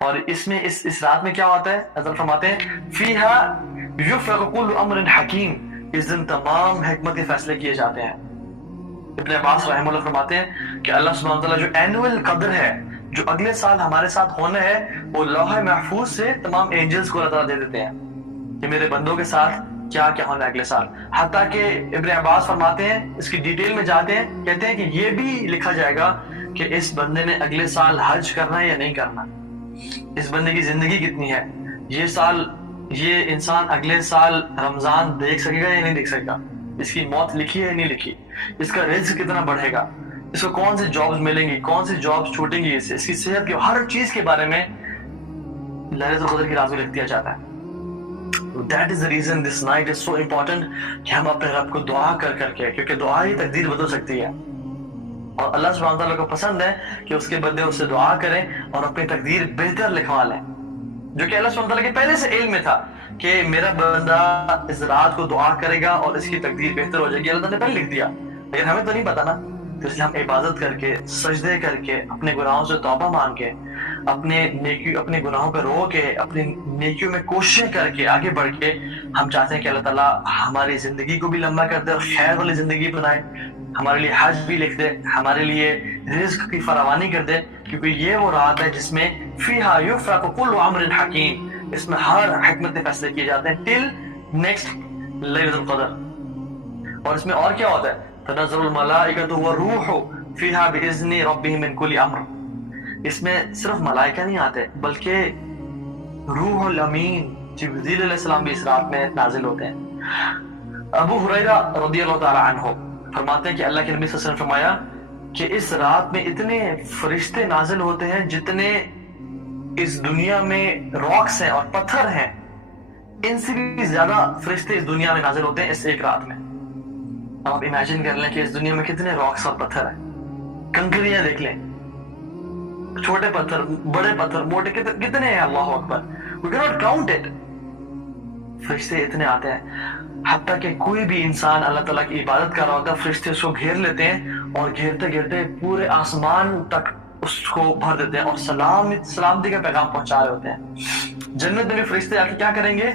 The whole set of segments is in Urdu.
اور اس میں اس رات میں کیا ہوتا ہے؟ حضرت فرماتے ہیں فیہا یفرق کل امر حکیم، اس دن تمام حکمت کے فیصلے کیے جاتے ہیں۔ ابن عباس رحمہ اللہ فرماتے ہیں کہ اللہ سبحانہ وتعالیٰ جو اینول قدر ہے، جو اگلے سال ہمارے ساتھ ہونا ہے، وہ لوح محفوظ سے تمام اینجلز کو اللہ تعالیٰ دے دیتے ہیں کہ میرے بندوں کے ساتھ کیا کیا ہونا ہے اگلے سال۔ حتیٰ کہ ابن عباس فرماتے ہیں، اس کی ڈیٹیل میں جاتے ہیں، کہتے ہیں کہ یہ بھی لکھا جائے گا کہ اس بندے نے اگلے سال حج کرنا ہے یا نہیں کرنا، اس بندے کی زندگی کتنی ہے، یہ انسان اگلے سال رمضان دیکھ سکے گا یا نہیں دیکھ سکے گا، اس کی موت لکھی ہے یا نہیں لکھی، اس کا رزق کتنا بڑھے گا، اس کو کون سی جابز ملیں گی، کون سی جابز چھوٹیں گی، اس کی صحت کی ہر چیز کے بارے میں ليلة القدر کی رات میں لکھ دیا جاتا ہے۔ That is the reason this night is so important کہ ہم اپنے رب کو دعا کر کے، کیونکہ دعا ہی تقدیر بدل سکتی ہے، اور اللہ سبحانہ تعالیٰ کو پسند ہے کہ اس کے بندے اس سے دعا کریں اور اپنی تقدیر بہتر لکھوا لیں، جو کہ اللہ سبحانہ تعالیٰ کے پہلے سے علم میں تھا کہ میرا بندہ اس رات کو دعا کرے گا اور اس کی تقدیر بہتر ہو جائے گی، اللہ تعالیٰ نے پہلے لکھ دیا، لیکن ہمیں تو نہیں پتا نا، تو اس لیے ہم عبادت کر کے، سجدے کر کے، اپنے گناہوں سے توبہ مانگ کے، اپنے گناہوں پہ رو کے، اپنی نیکیوں میں کوششیں کر کے آگے بڑھ کے، ہم چاہتے ہیں کہ اللہ تعالیٰ ہماری زندگی کو بھی لمبا کر دے اور خیر والی زندگی بنائے، ہمارے لیے حج بھی لکھ دے، ہمارے لیے رزق کی فراوانی کر دے، کیونکہ یہ وہ رات ہے جس میں فیہا یفرق کل امر حکیم، اس میں ہر حکمت کے فیصلے کیے جاتے ہیں ٹل نیکسٹ لیلۃ القدر۔ اور اس میں اور کیا ہوتا ہے؟ تنزل الملائکۃ والروح فیہا باذن ربہم من کل امر، اس میں صرف ملائکہ نہیں آتے بلکہ روح الامین جبریل علیہ السلام بھی اس رات میں نازل ہوتے ہیں۔ ابو ہریرہ رضی اللہ تعالی عنہ فرماتے ہیں کہ اللہ کے نبی صلی اللہ علیہ وسلم فرمایا کہ اس رات میں اتنے فرشتے نازل ہوتے ہیں جتنے اس دنیا میں راکس ہیں اور پتھر ہیں، ان سے بھی زیادہ فرشتے اس دنیا میں نازل ہوتے ہیں اس ایک رات میں۔ اب آپ امیجن کر لیں کہ اس دنیا میں کتنے راکس اور پتھر ہیں، کنکریاں دیکھ لیں، چھوٹے پتھر، بڑے پتھر، موٹے کتنے ہیں، اللہ اکبر، we cannot count it۔ فرشتے اتنے آتے ہیں، حتیٰ کہ کوئی بھی انسان اللہ تعالیٰ کی عبادت کر رہا ہوتا ہے، فرشتے اس کو گھیر لیتے ہیں اور گھیرتے گھیرتے پورے آسمان تک اس کو بھر دیتے ہیں اور سلامتی کا پیغام پہنچا رہے ہوتے ہیں۔ جنت میں بھی فرشتے آ کے کیا کریں گے؟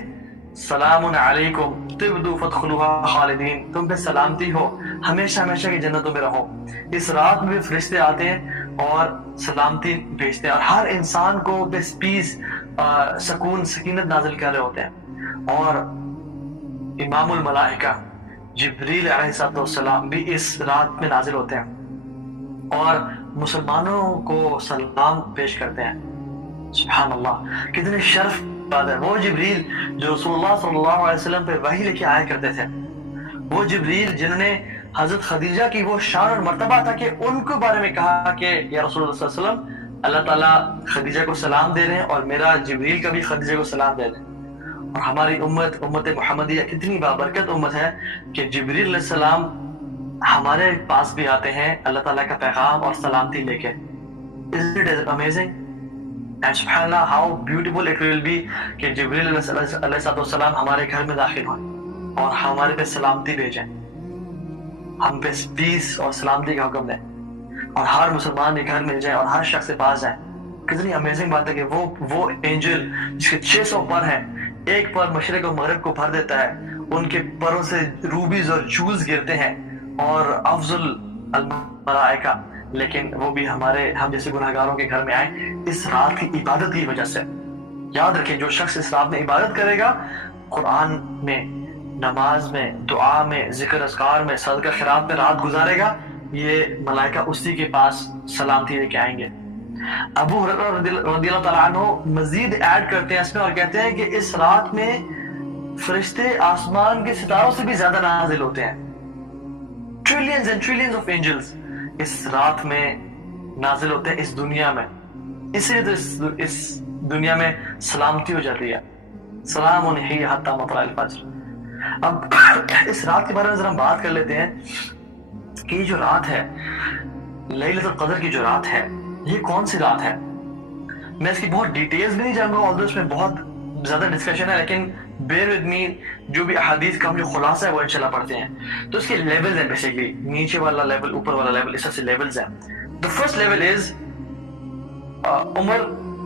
سلام علیکم طبتم فادخلوها خالدین، تم پہ سلامتی ہو، ہمیشہ ہمیشہ کی جنتوں میں رہو۔ اس رات میں بھی فرشتے آتے ہیں اور سلامتی بھیجتے ہیں اور ہر انسان کو پیس، سکون، سکینت نازل کر رہے ہوتے ہیں۔ اور امام الملائکہ جبریل علیہ السلام بھی اس رات میں نازل ہوتے ہیں اور مسلمانوں کو سلام پیش کرتے ہیں۔ سبحان اللہ، کتنے شرف بات ہے، وہ جبریل جو رسول اللہ صلی اللہ علیہ وسلم پہ وحی لے کے آیا کرتے تھے، وہ جبریل جنہوں نے حضرت خدیجہ کی وہ شان اور مرتبہ تھا کہ ان کے بارے میں کہا کہ یا رسول اللہ صلی اللہ علیہ وسلم، اللہ تعالیٰ خدیجہ کو سلام دے رہے ہیں اور میرا جبریل کا بھی خدیجہ کو سلام دے دیں۔ اور ہماری امت محمدیہ کتنی بابرکت امت ہے کہ جبریل علیہ السلام ہمارے پاس بھی آتے ہیں اللہ تعالیٰ کا پیغام اور سلامتی لے کے۔ Isn't it amazing? And subhanallah how beautiful it will be کہ جبریل علیہ السلام ہمارے گھر میں داخل ہوں اور ہمارے پہ سلامتی بھیجیں، ہم پہ پیس اور سلامتی کا حکم دیں اور ہر مسلمان کے گھر مل جائے اور ہر شخص کے پاس جائیں۔ کتنی امیزنگ بات ہے کہ وہ اینجل جس کے 600 پر ہیں، ایک پر مشرق و مغرب کو بھر دیتا ہے، ان کے پروں سے روبیز اور جولز گرتے ہیں اور افضل الملائکہ، لیکن وہ بھی ہم جیسے گناہگاروں کے گھر میں آئے اس رات کی عبادت کی وجہ سے۔ یاد رکھیں، جو شخص اس رات میں عبادت کرے گا، قرآن میں، نماز میں، دعا میں، ذکر اذکار میں، صدقہ خیرات میں رات گزارے گا، یہ ملائکہ اسی کے پاس سلامتی لے کے آئیں گے۔ ابو ہریرہ رضی اللہ تعالیٰ عنہ مزید ایڈ کرتے ہیں اس میں اور کہتے ہیں کہ اس رات میں فرشتے آسمان کے ستاروں سے بھی زیادہ نازل ہوتے ہیں، trillions and trillions of angels اس رات میں نازل ہوتے ہیں اس دنیا میں، اس لیے تو اس دنیا میں سلامتی ہو جاتی ہے، سلام ہی حتی مطلع الفجر۔ اب اس رات کے بارے میں ذرا ہم بات کر لیتے ہیں کہ یہ جو رات ہے، لیلۃ القدر کی جو رات ہے، یہ کون سی رات ہے؟ میں اس کی بہت ڈیٹیلز میں نہیں جاؤں گا، although اس میں بہت زیادہ ڈسکشن ہے، لیکن bear with me، جو بھی احادیث کا ہم جو خلاصہ ہے وہ انشاءاللہ پڑھتے ہیں۔ تو اس کے لیولز ہیں، بیسیکلی نیچے والا لیول، اوپر والا لیول، اس طرح سے لیولز ہیں۔ The first level is Umar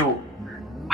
2,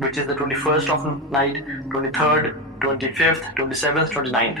which is the 21st of night, 23rd, 25th, 27th, 29th।